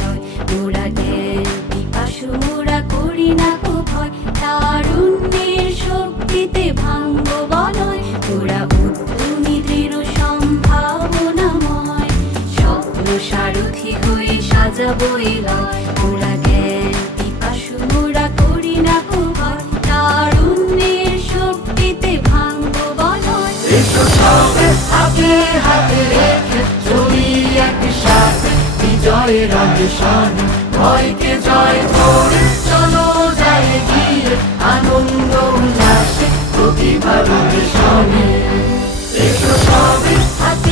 লয়। মোরা জ্ঞান পিপাসু, মোরা করি না কো ভয়, তারুণ্যের শক্তিতে ভাঙব বলয়। মোরা উদ্যমী দৃঢ় সম্ভাবনাময়, স্বপ্ন সারথি হয়ে সাজাবো এ লয়। মোরা জ্ঞান পিপাসু, মোরা করি না কো ভয়, তারুণ্যের শক্তিতে ভাঙব বলয়। এসো সবে হাতে হাতে রেখে চলি একসাথে বিজয়ের অন্বেষণে, ভয়কে জয় করে চলো যাই গিয়ে আনন্দ উল্লাসে প্রতিভার অন্বেষণে। এসো সবে হাতে